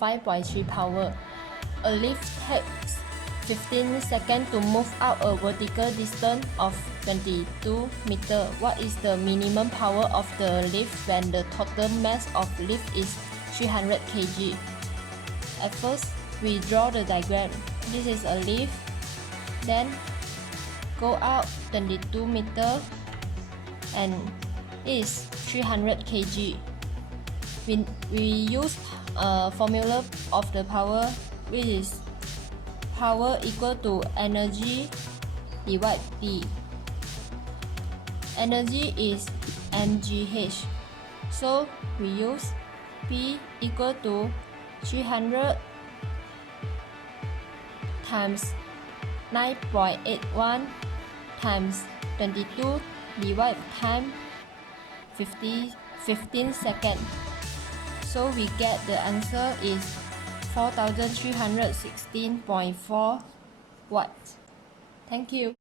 5.3 power. A lift takes 15 seconds to move out a vertical distance of 22 meters. What is the minimum power of the lift when the total mass of lift is 300 kg? At first, we draw the diagram. This is a lift, then go out 22 meters and is 300 kg. We use a formula of the power, which is power equal to energy divided P. Energy is mgh, so we use P equal to 300 times 9.81 times 22 divided time 15 seconds. So we get the answer is 4316.4 watts. Thank you.